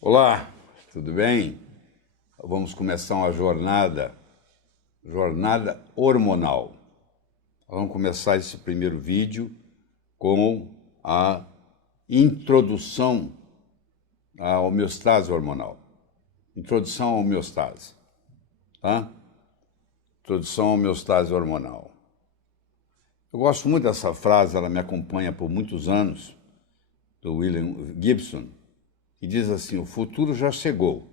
Olá, tudo bem? Vamos começar uma jornada hormonal. Vamos começar esse primeiro vídeo com a introdução à homeostase hormonal. Introdução à homeostase, tá? Introdução à homeostase hormonal. Eu gosto muito dessa frase, ela me acompanha por muitos anos, do William Gibson, que diz assim: o futuro já chegou,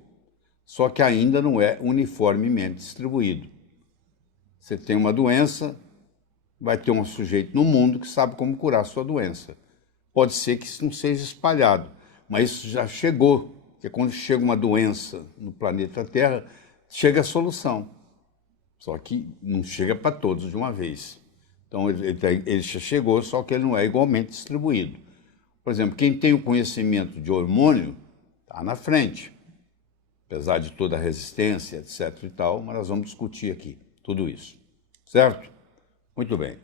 só que ainda não é uniformemente distribuído. Você tem uma doença, vai ter um sujeito no mundo que sabe como curar a sua doença. Pode ser que isso não seja espalhado, mas isso já chegou, porque quando chega uma doença no planeta Terra, chega a solução. Só que não chega para todos de uma vez. Então ele já chegou, só que ele não é igualmente distribuído. Por exemplo, quem tem o conhecimento de hormônio está na frente, apesar de toda a resistência, etc. e tal, mas nós vamos discutir aqui tudo isso, certo? Muito bem.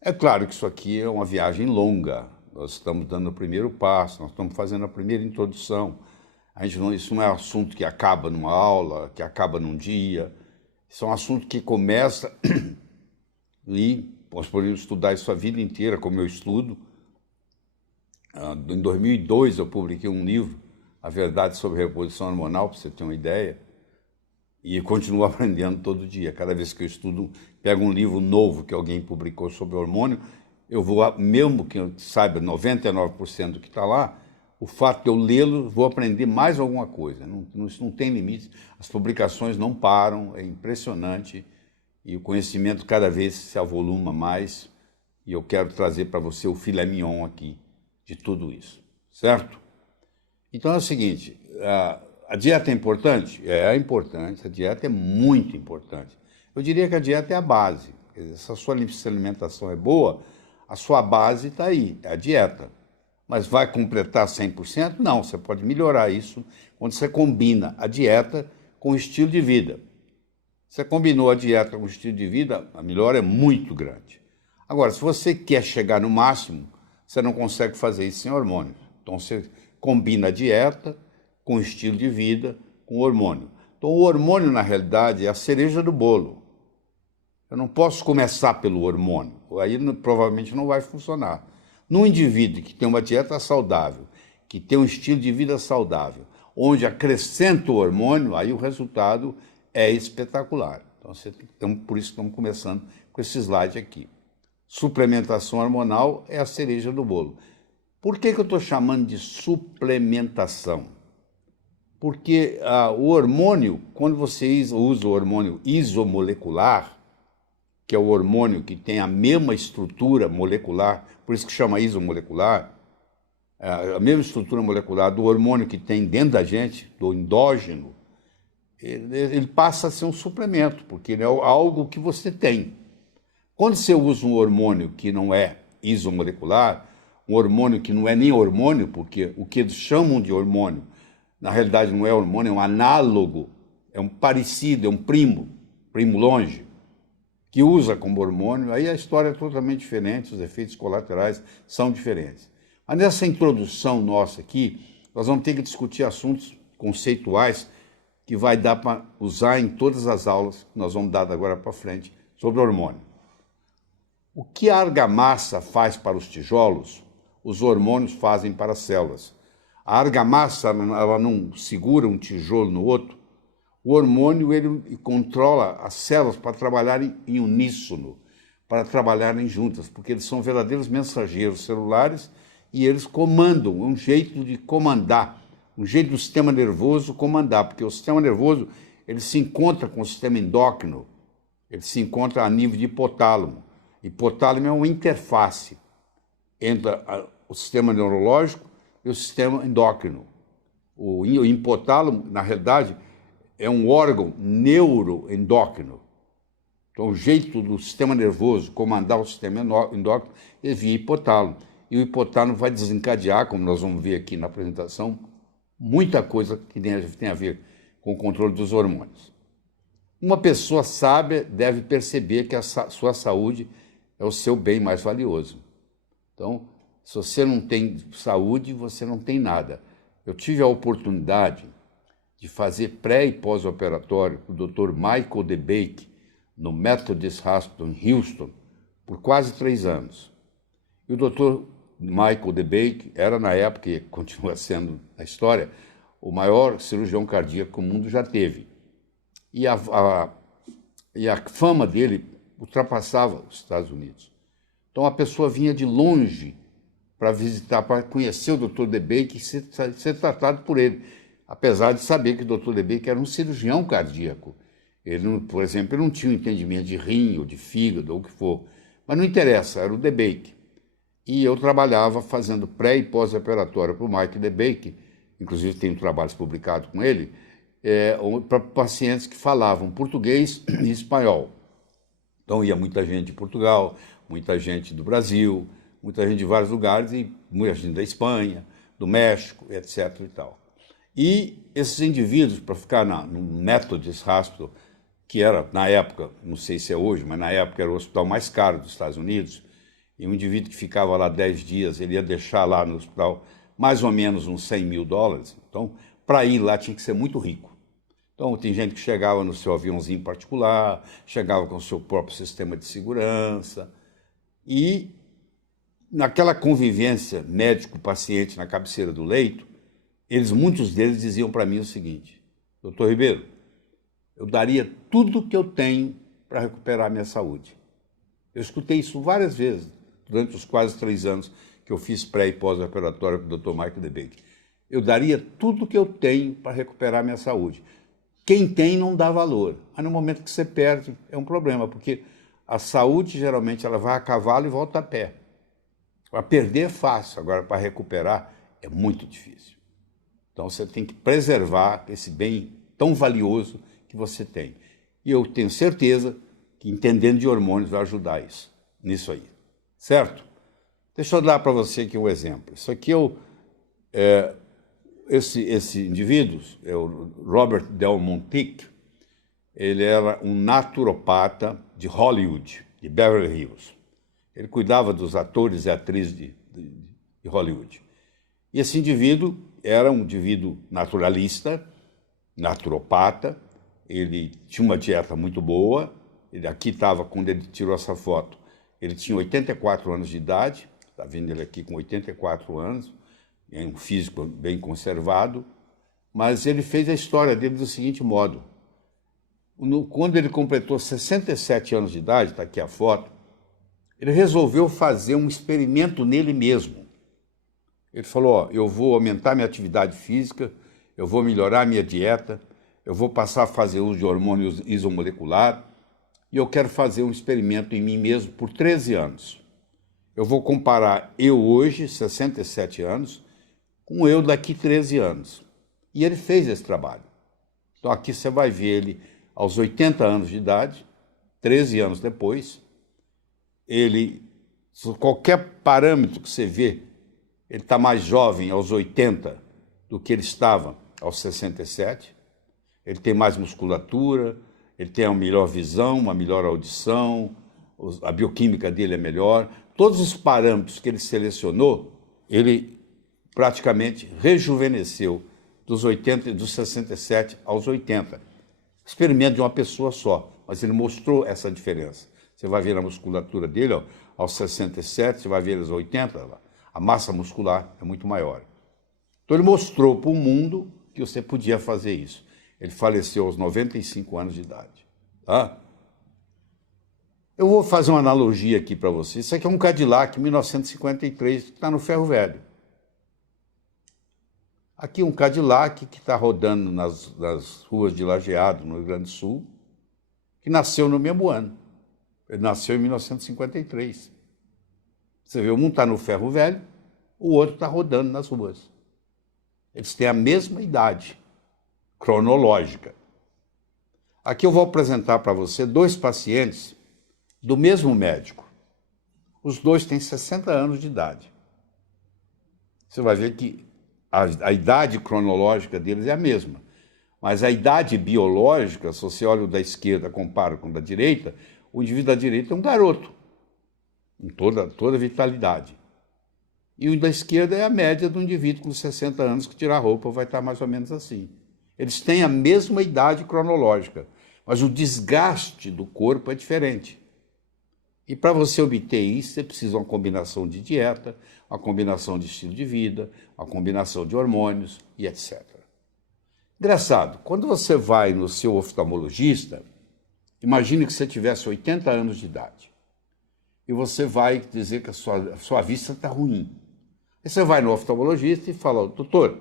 É claro que isso aqui é uma viagem longa, nós estamos dando o primeiro passo, nós estamos fazendo a primeira introdução. Isso não é um assunto que acaba numa aula, que acaba num dia, isso é um assunto que começa e nós podemos estudar isso a vida inteira, como eu estudo. Em 2002 eu publiquei um livro, A Verdade sobre Reposição Hormonal, para você ter uma ideia, e continuo aprendendo todo dia. Cada vez que eu estudo, pego um livro novo que alguém publicou sobre hormônio, eu vou, mesmo que eu saiba 99% do que está lá, o fato de eu lê-lo, vou aprender mais alguma coisa. Isso não tem limite, as publicações não param, é impressionante, e o conhecimento cada vez se avoluma mais, e eu quero trazer para você o filé mignon aqui de tudo isso, certo? Então é o seguinte, a dieta é importante? É importante, a dieta é muito importante. Eu diria que a dieta é a base. Se a sua alimentação é boa, a sua base está aí, é a dieta. Mas vai completar 100%? Não, você pode melhorar isso quando você combina a dieta com o estilo de vida. Você combinou a dieta com o estilo de vida, a melhora é muito grande. Agora, se você quer chegar no máximo, você não consegue fazer isso sem hormônios. Então, você combina a dieta com o estilo de vida, com o hormônio. Então, o hormônio, na realidade, é a cereja do bolo. Eu não posso começar pelo hormônio, aí provavelmente não vai funcionar. Num indivíduo que tem uma dieta saudável, que tem um estilo de vida saudável, onde acrescenta o hormônio, aí o resultado é espetacular. Então, por isso estamos começando com esse slide aqui. Suplementação hormonal é a cereja do bolo. Por que eu estou chamando de suplementação? Porque o hormônio, quando você usa o hormônio isomolecular, que é o hormônio que tem a mesma estrutura molecular, por isso que chama isomolecular, a mesma estrutura molecular do hormônio que tem dentro da gente, do endógeno, ele passa a ser um suplemento, porque ele é algo que você tem. Quando você usa um hormônio que não é isomolecular, um hormônio que não é nem hormônio, porque o que eles chamam de hormônio, na realidade não é hormônio, é um análogo, é um parecido, é um primo longe, que usa como hormônio, aí a história é totalmente diferente, os efeitos colaterais são diferentes. Mas nessa introdução nossa aqui, nós vamos ter que discutir assuntos conceituais que vai dar para usar em todas as aulas que nós vamos dar agora para frente sobre hormônio. O que a argamassa faz para os tijolos, os hormônios fazem para as células. A argamassa, ela não segura um tijolo no outro. O hormônio, ele controla as células para trabalharem em uníssono, para trabalharem juntas, porque eles são verdadeiros mensageiros celulares e eles comandam, é um jeito de comandar, um jeito do sistema nervoso comandar, porque o sistema nervoso, ele se encontra com o sistema endócrino, ele se encontra a nível de hipotálamo. Hipotálamo é uma interface entre o sistema neurológico e o sistema endócrino. O hipotálamo, na realidade, é um órgão neuroendócrino. Então, o jeito do sistema nervoso comandar o sistema endócrino é via hipotálamo. E o hipotálamo vai desencadear, como nós vamos ver aqui na apresentação, muita coisa que tem a ver com o controle dos hormônios. Uma pessoa sábia deve perceber que a sua saúde é o seu bem mais valioso. Então, se você não tem saúde, você não tem nada. eu tive a oportunidade de fazer pré- e pós-operatório com o Dr. Michael DeBake no Methodist Hospital em Houston por quase 3 anos. E o Dr. Michael DeBake era, na época, e continua sendo na história, o maior cirurgião cardíaco que o mundo já teve. E a fama dele ultrapassava os Estados Unidos. Então a pessoa vinha de longe para visitar, para conhecer o Dr. DeBake e ser tratado por ele, apesar de saber que o Dr. DeBake era um cirurgião cardíaco. Ele, não, por exemplo, ele não tinha um entendimento de rim ou de fígado ou o que for. Mas não interessa, era o DeBake. E eu trabalhava fazendo pré- e pós-operatório para o Mike DeBake, inclusive tenho trabalhos publicados com ele, para pacientes que falavam português e espanhol. Então ia muita gente de Portugal, muita gente do Brasil, muita gente de vários lugares, e muita gente da Espanha, do México, etc. e tal. E esses indivíduos, para ficar no Methodist Hospital, que era, na época, não sei se é hoje, mas na época era o hospital mais caro dos Estados Unidos, e um indivíduo que ficava lá 10 dias, ele ia deixar lá no hospital mais ou menos uns $100 mil. Então, para ir lá tinha que ser muito rico. Então, tem gente que chegava no seu aviãozinho particular, chegava com o seu próprio sistema de segurança, e naquela convivência médico-paciente na cabeceira do leito, muitos deles diziam para mim o seguinte: doutor Ribeiro, eu daria tudo que eu tenho para recuperar a minha saúde. Eu escutei isso várias vezes durante os quase 3 anos que eu fiz pré- e pós-operatório com o Dr. Michael DeBake. Eu daria tudo que eu tenho para recuperar a minha saúde. Quem tem não dá valor. Mas no momento que você perde, é um problema, porque a saúde, geralmente, ela vai a cavalo e volta a pé. Para perder é fácil, agora para recuperar é muito difícil. Então você tem que preservar esse bem tão valioso que você tem. E eu tenho certeza que entendendo de hormônios vai ajudar nisso aí. Certo? Deixa eu dar para você aqui um exemplo. Isso aqui esse indivíduo, é o Robert Del Montic, ele era um naturopata de Hollywood, de Beverly Hills. Ele cuidava dos atores e atrizes de Hollywood. E esse indivíduo era um indivíduo naturalista, naturopata, ele tinha uma dieta muito boa. Ele aqui estava, quando ele tirou essa foto, ele tinha 84 anos de idade, está vendo ele aqui com 84 anos, é um físico bem conservado, mas ele fez a história dele do seguinte modo: quando ele completou 67 anos de idade, está aqui a foto, ele resolveu fazer um experimento nele mesmo. Ele falou: ó, eu vou aumentar minha atividade física, eu vou melhorar minha dieta, eu vou passar a fazer uso de hormônios isomolecular, e eu quero fazer um experimento em mim mesmo por 13 anos. Eu vou comparar eu hoje, 67 anos, com eu daqui 13 anos. E ele fez esse trabalho. Então aqui você vai ver ele aos 80 anos de idade, 13 anos depois. Qualquer parâmetro que você vê, ele está mais jovem aos 80 do que ele estava aos 67. Ele tem mais musculatura, ele tem uma melhor visão, uma melhor audição, a bioquímica dele é melhor. Todos os parâmetros que ele selecionou, ele praticamente rejuvenesceu dos 67 aos 80. Experimento de uma pessoa só, mas ele mostrou essa diferença. Você vai ver a musculatura dele, ó, aos 67, você vai ver aos 80, a massa muscular é muito maior. Então ele mostrou para o mundo que você podia fazer isso. Ele faleceu aos 95 anos de idade. Tá? Eu vou fazer uma analogia aqui para você. Isso aqui é um Cadillac 1953 que está no ferro velho. Aqui um Cadillac que está rodando nas ruas de Lajeado, no Rio Grande do Sul, que nasceu no mesmo ano. Ele nasceu em 1953. Você vê, um está no ferro velho, o outro está rodando nas ruas. Eles têm a mesma idade cronológica. Aqui eu vou apresentar para você 2 pacientes do mesmo médico. Os 2 têm 60 anos de idade. Você vai ver que a idade cronológica deles é a mesma. Mas a idade biológica, se você olha o da esquerda, compara com o da direita, o indivíduo da direita é um garoto, com toda a vitalidade. E o da esquerda é a média do indivíduo com 60 anos que tira a roupa, vai estar mais ou menos assim. Eles têm a mesma idade cronológica, mas o desgaste do corpo é diferente. E para você obter isso, você precisa de uma combinação de dieta, uma combinação de estilo de vida, uma combinação de hormônios e etc. Engraçado, quando você vai no seu oftalmologista, imagine que você tivesse 80 anos de idade e você vai dizer que a sua vista está ruim. Aí você vai no oftalmologista e fala, doutor,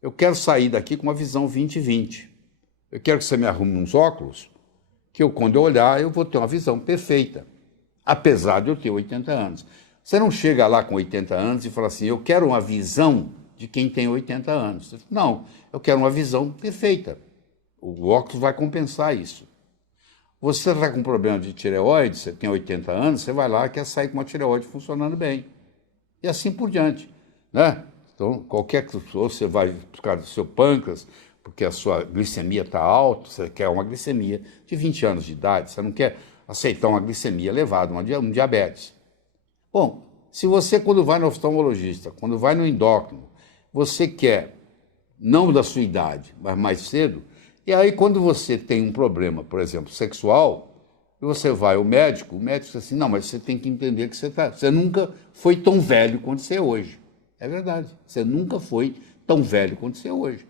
eu quero sair daqui com uma visão 20/20. Eu quero que você me arrume uns óculos que quando eu olhar, eu vou ter uma visão perfeita, apesar de eu ter 80 anos. Você não chega lá com 80 anos e fala assim, eu quero uma visão de quem tem 80 anos. Não, eu quero uma visão perfeita. O óculos vai compensar isso. Você está com problema de tireoide, você tem 80 anos, você vai lá e quer sair com uma tireoide funcionando bem. E assim por diante, né? Então, qualquer que você vai buscar do seu pâncreas, porque a sua glicemia está alta, você quer uma glicemia de 20 anos de idade, você não quer aceitar uma glicemia elevada, um diabetes. Bom, se você, quando vai no oftalmologista, quando vai no endócrino, você quer, não da sua idade, mas mais cedo, e aí quando você tem um problema, por exemplo, sexual, e você vai ao médico, o médico diz assim, não, mas você tem que entender que você nunca foi tão velho quanto você é hoje. É verdade, você nunca foi tão velho quanto você é hoje.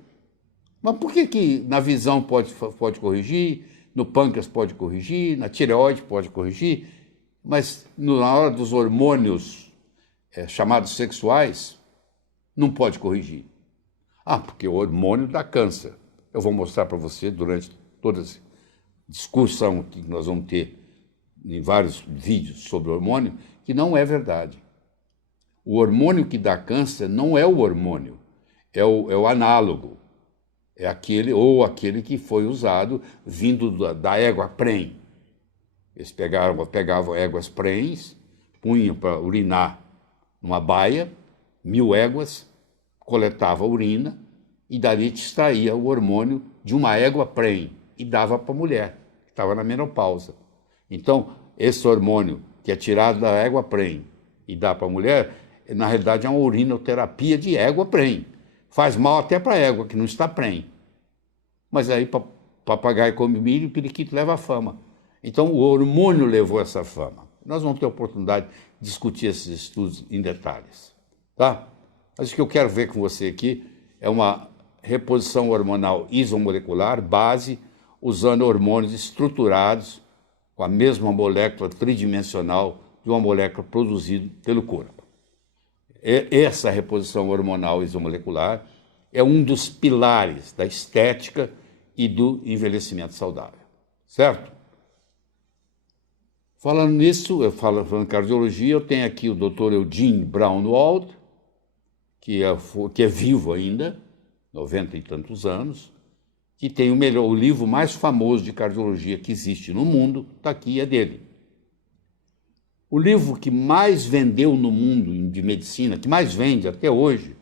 Mas por que na visão pode corrigir, no pâncreas pode corrigir, na tireoide pode corrigir, mas na hora dos hormônios chamados sexuais, não pode corrigir? Ah, porque o hormônio dá câncer. Eu vou mostrar para você durante toda essa discussão que nós vamos ter em vários vídeos sobre hormônio, que não é verdade. O hormônio que dá câncer não é o hormônio, é o análogo. É aquele que foi usado vindo da égua pren. Eles pegavam éguas prens, punham para urinar numa baia, 1000 éguas, coletava a urina e dali te extraía o hormônio de uma égua pren e dava para a mulher, que estava na menopausa. Então, esse hormônio que é tirado da égua pren e dá para a mulher, na realidade é uma urinoterapia de égua pren. Faz mal até para a égua, que não está pren. Mas aí papagaio come milho e periquito leva a fama. Então o hormônio levou essa fama. Nós vamos ter a oportunidade de discutir esses estudos em detalhes. Tá? Mas o que eu quero ver com você aqui é uma reposição hormonal isomolecular, base, usando hormônios estruturados com a mesma molécula tridimensional de uma molécula produzida pelo corpo. Essa reposição hormonal isomolecular é um dos pilares da estética e do envelhecimento saudável, certo? Falando nisso, falando em cardiologia, eu tenho aqui o Dr. Eugene Braunwald, que é vivo ainda, 90 e tantos anos, que tem o livro mais famoso de cardiologia que existe no mundo, está aqui, é dele. O livro que mais vendeu no mundo de medicina, que mais vende até hoje,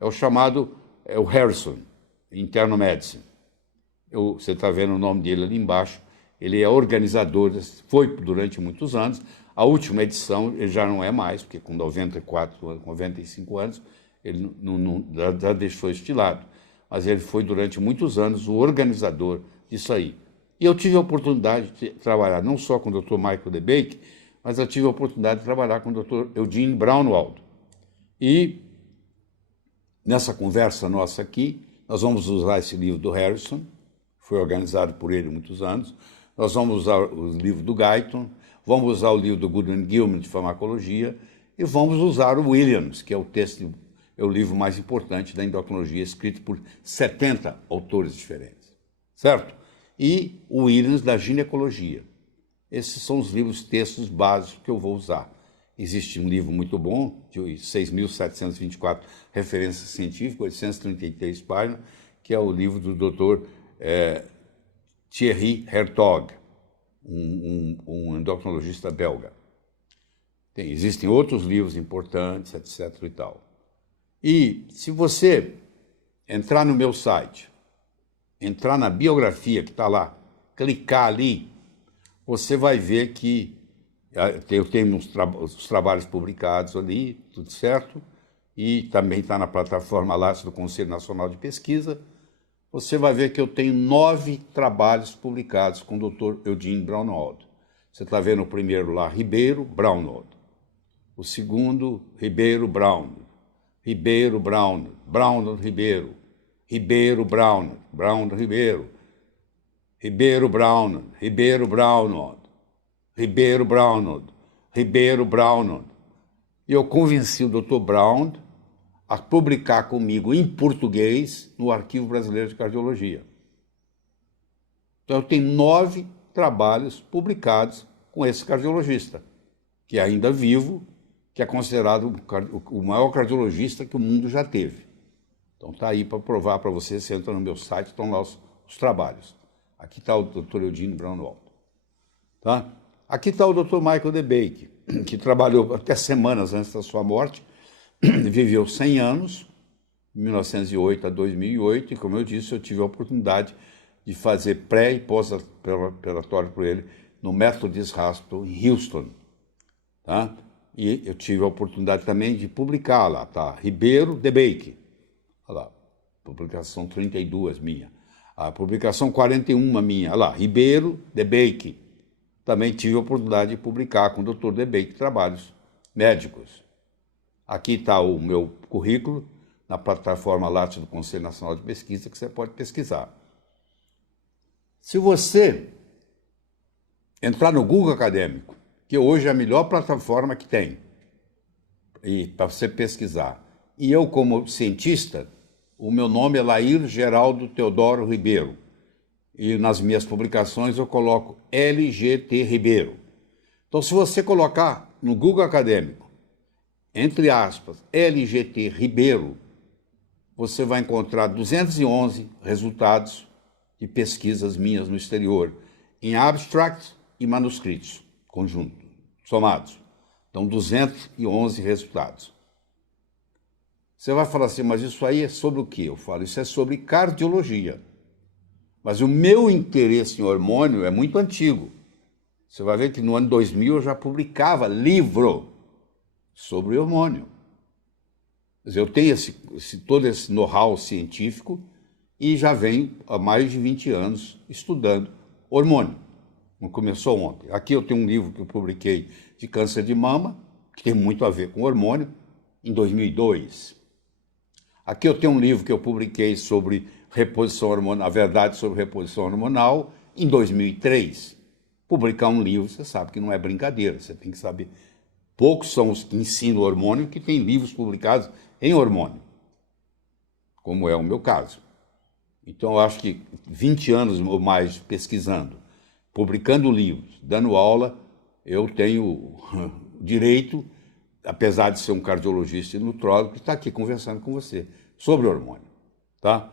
é o chamado o Harrison, Internal Medicine. Você está vendo o nome dele ali embaixo. Ele é organizador, foi durante muitos anos. A última edição ele já não é mais, porque com 94, 95 anos, ele já deixou estilado. Mas ele foi durante muitos anos o organizador disso aí. E eu tive a oportunidade de trabalhar não só com o Dr. Michael DeBake, mas eu tive a oportunidade de trabalhar com o Dr. Eugene Braunwald. E nessa conversa nossa aqui, nós vamos usar esse livro do Harrison, foi organizado por ele há muitos anos, nós vamos usar o livro do Guyton, vamos usar o livro do Goodwin Gilman de farmacologia e vamos usar o Williams, que é o livro mais importante da endocrinologia, escrito por 70 autores diferentes, certo? E o Williams da ginecologia. Esses são os textos básicos que eu vou usar. Existe um livro muito bom, de 6.724 referências científicas, 833 páginas, que é o livro do Dr. Thierry Hertog, um endocrinologista belga. Existem outros livros importantes, etc. e tal. E se você entrar no meu site, entrar na biografia que está lá, clicar ali, você vai ver que Eu tenho os trabalhos publicados ali, tudo certo, e também está na plataforma Lattes do Conselho Nacional de Pesquisa. Você vai ver que eu tenho 9 trabalhos publicados com o Dr. Eugene Braunwald. Você está vendo o primeiro lá, Ribeiro, Braunwald. O segundo, Ribeiro, Brown. Ribeiro, Brown. Brown, Ribeiro. Ribeiro, Brown. Brown, Ribeiro. Ribeiro, Brown. Ribeiro, Braunwald. Ribeiro, Braunwald. Ribeiro, Braunwald. E eu convenci o Dr. Brown a publicar comigo em português no Arquivo Brasileiro de Cardiologia. Então eu tenho 9 trabalhos publicados com esse cardiologista, que é ainda vivo, que é considerado o maior cardiologista que o mundo já teve. Então está aí para provar para você, você entra no meu site, estão lá os trabalhos. Aqui está o Dr. Eugene Braunwald. Tá? Aqui está o Dr. Michael DeBake, que trabalhou até semanas antes da sua morte, viveu 100 anos, de 1908 a 2008, e como eu disse, eu tive a oportunidade de fazer pré- e pós-operatório por ele no Methodist Hospital em Houston. Tá? E eu tive a oportunidade também de publicar lá, tá? Ribeiro DeBake, olha lá, publicação 32 minha. A publicação 41 minha, olha lá, Ribeiro DeBake. Também tive a oportunidade de publicar com o Dr. DeBake trabalhos médicos. Aqui está o meu currículo, na plataforma Lattes do Conselho Nacional de Pesquisa, que você pode pesquisar. Se você entrar no Google Acadêmico, que hoje é a melhor plataforma que tem, para você pesquisar, e eu como cientista, o meu nome é Lair Geraldo Teodoro Ribeiro, e nas minhas publicações eu coloco LGT Ribeiro. Então, se você colocar no Google Acadêmico, entre aspas, LGT Ribeiro, você vai encontrar 211 resultados de pesquisas minhas no exterior, em abstracts e manuscritos, conjunto, somados. Então, 211 resultados. Você vai falar assim, mas isso aí é sobre o quê? Eu falo, isso é sobre cardiologia. Mas o meu interesse em hormônio é muito antigo. Você vai ver que no ano 2000 eu já publicava livro sobre hormônio. Quer dizer, eu tenho todo esse know-how científico e já venho há mais de 20 anos estudando hormônio. Não começou ontem. Aqui eu tenho um livro que eu publiquei de câncer de mama, que tem muito a ver com hormônio, em 2002. Aqui eu tenho um livro que eu publiquei sobre reposição hormonal, a verdade sobre reposição hormonal, em 2003. Publicar um livro, você sabe que não é brincadeira, você tem que saber. Poucos são os que ensinam hormônio que têm livros publicados em hormônio, como é o meu caso. Então, eu acho que 20 anos ou mais pesquisando, publicando livros, dando aula, eu tenho direito, apesar de ser um cardiologista e nutrólogo, que está aqui conversando com você sobre hormônio. Tá?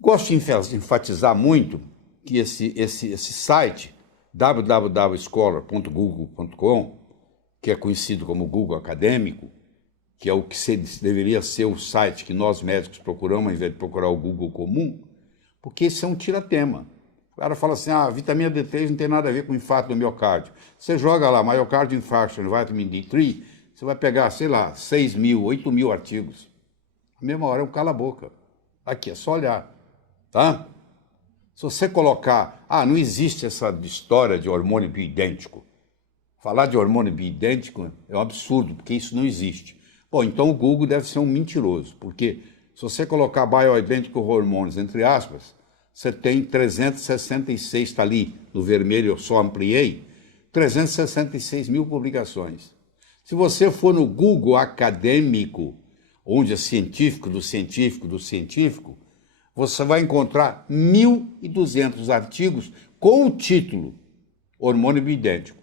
Gosto de enfatizar muito que esse site, www.scholar.google.com, que é conhecido como Google Acadêmico, que é o que deveria ser o site que nós médicos procuramos, ao invés de procurar o Google comum, porque esse é um tiratema. O cara fala assim, a vitamina D3 não tem nada a ver com infarto do miocárdio. Você joga lá, myocardial infarction, vitamin D3, você vai pegar, sei lá, 6 mil, 8 mil artigos. Na mesma hora é um cala-boca. Aqui, é só olhar, tá? Se você colocar, não existe essa história de hormônio bioidêntico. Falar de hormônio bioidêntico é um absurdo, porque isso não existe. Bom, então o Google deve ser um mentiroso, porque se você colocar bioidentical hormones, entre aspas, você tem 366, está ali no vermelho, eu só ampliei, 366 mil publicações. Se você for no Google Acadêmico, onde é científico do científico do científico, você vai encontrar 1.200 artigos com o título hormônio bioidêntico.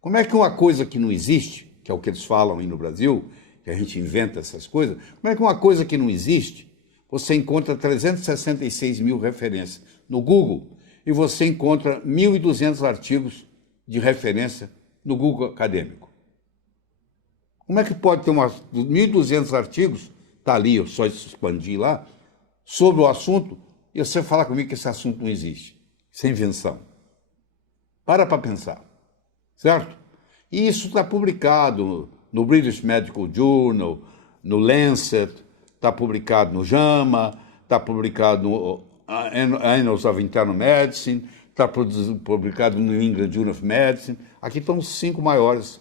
Como é que uma coisa que não existe, que é o que eles falam aí no Brasil, que a gente inventa essas coisas, como é que uma coisa que não existe, você encontra 366 mil referências no Google e você encontra 1.200 artigos de referência no Google Acadêmico? Como é que pode ter 1.200 artigos, está ali, eu só expandi lá, sobre o assunto, e você falar comigo que esse assunto não existe? Isso é invenção. Para pensar. certo? E isso está publicado no British Medical Journal, no Lancet, está publicado no JAMA, está publicado no Annals of Internal Medicine, está publicado no New England Journal of Medicine. Aqui estão os 5 maiores,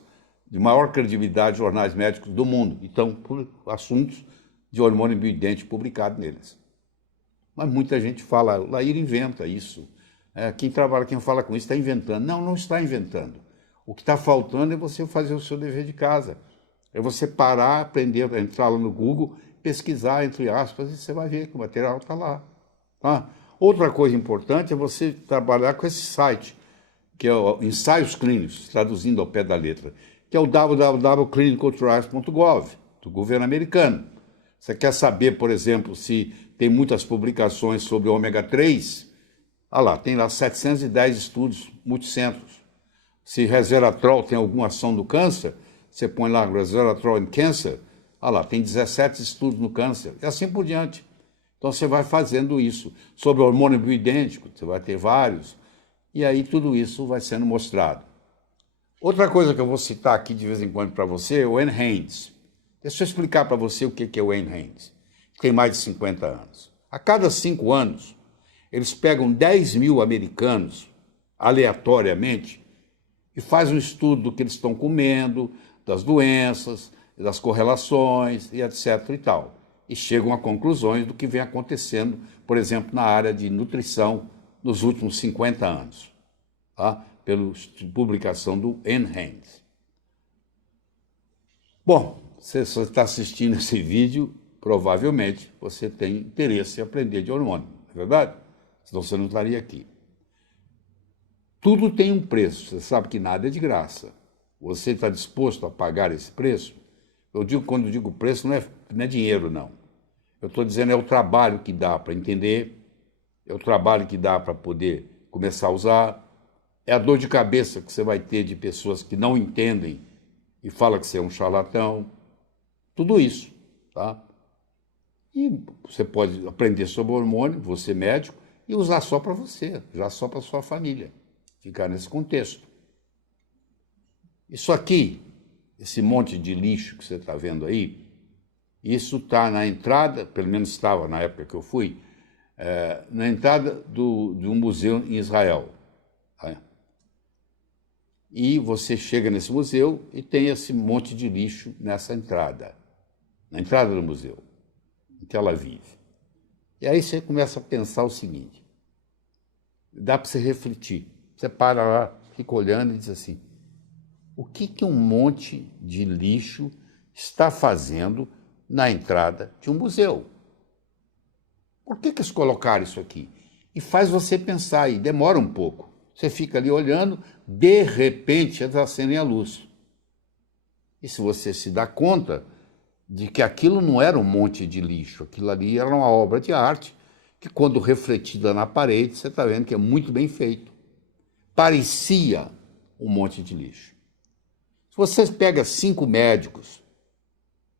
de maior credibilidade, jornais médicos do mundo. Então, assuntos de hormônio bioidêntico publicados neles. Mas muita gente fala, o Laíra inventa isso. Quem trabalha, quem fala com isso está inventando. Não, não está inventando. O que está faltando é você fazer o seu dever de casa. É você parar, aprender, entrar lá no Google, pesquisar, entre aspas, e você vai ver que o material está lá. Tá? Outra coisa importante é você trabalhar com esse site, que é o Ensaios Clínicos, traduzindo ao pé da letra, que é o www.clinicaltrials.gov, do governo americano. Você quer saber, por exemplo, se tem muitas publicações sobre ômega 3? Lá, tem lá 710 estudos multicentros. Se resveratrol tem alguma ação no câncer, você põe lá resveratrol em câncer, lá, tem 17 estudos no câncer, e assim por diante. Então você vai fazendo isso. Sobre o hormônio bioidêntico, você vai ter vários, e aí tudo isso vai sendo mostrado. Outra coisa que eu vou citar aqui de vez em quando para você é o NHANES. Deixa eu explicar para você o que é o NHANES. Tem mais de 50 anos. A cada 5 anos, eles pegam 10 mil americanos, aleatoriamente, e fazem um estudo do que eles estão comendo, das doenças, das correlações, e etc. e tal. E chegam a conclusões do que vem acontecendo, por exemplo, na área de nutrição nos últimos 50 anos, tá? Pela publicação do NHANES. Bom, se você está assistindo esse vídeo, provavelmente você tem interesse em aprender de hormônio, não é verdade? Senão você não estaria aqui. Tudo tem um preço, você sabe que nada é de graça. Você está disposto a pagar esse preço? Quando eu digo preço, não é dinheiro, não. Eu estou dizendo é o trabalho que dá para entender, é o trabalho que dá para poder começar a usar, é a dor de cabeça que você vai ter de pessoas que não entendem e falam que você é um charlatão, tudo isso, tá? E você pode aprender sobre hormônio, você médico, e usar só para você, usar só para sua família, ficar nesse contexto. Isso aqui, esse monte de lixo que você está vendo aí, isso está na entrada, pelo menos estava na época que eu fui, na entrada de um museu em Israel. Tá? E você chega nesse museu e tem esse monte de lixo nessa entrada, na entrada do museu, em que ela vive. E aí você começa a pensar o seguinte, dá para você refletir. Você para lá, fica olhando e diz assim, o que um monte de lixo está fazendo na entrada de um museu? Por que eles colocaram isso aqui? E faz você pensar, e demora um pouco. Você fica ali olhando, de repente eles acendem a luz. E se você se dá conta de que aquilo não era um monte de lixo, aquilo ali era uma obra de arte, que quando refletida na parede, você está vendo que é muito bem feito. Parecia um monte de lixo. Se você pega 5 médicos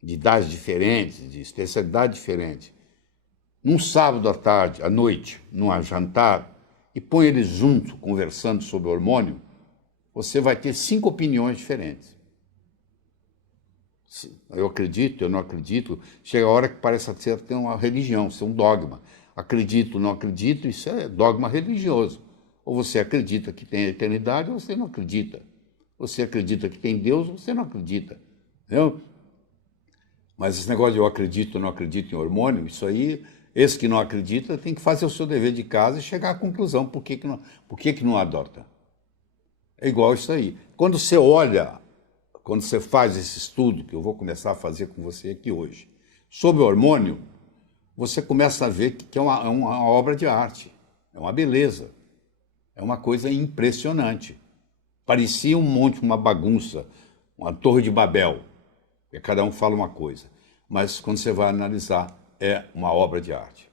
de idades diferentes, de especialidade diferente, num sábado à tarde, à noite, num jantar, e põe eles juntos, conversando sobre hormônio, você vai ter 5 opiniões diferentes. Eu acredito, eu não acredito, chega a hora que parece ter uma religião, ser um dogma. Acredito, não acredito, isso é dogma religioso. Ou você acredita que tem a eternidade, ou você não acredita. Você acredita que tem Deus, ou você não acredita. Entendeu? Mas esse negócio de eu acredito ou não acredito em hormônio, isso aí, esse que não acredita tem que fazer o seu dever de casa e chegar à conclusão por que não adota. É igual isso aí. Quando você olha, quando você faz esse estudo, que eu vou começar a fazer com você aqui hoje, sobre hormônio, você começa a ver que é uma obra de arte, é uma beleza, é uma coisa impressionante. Parecia um monte, uma bagunça, uma torre de Babel, porque cada um fala uma coisa. Mas quando você vai analisar, é uma obra de arte.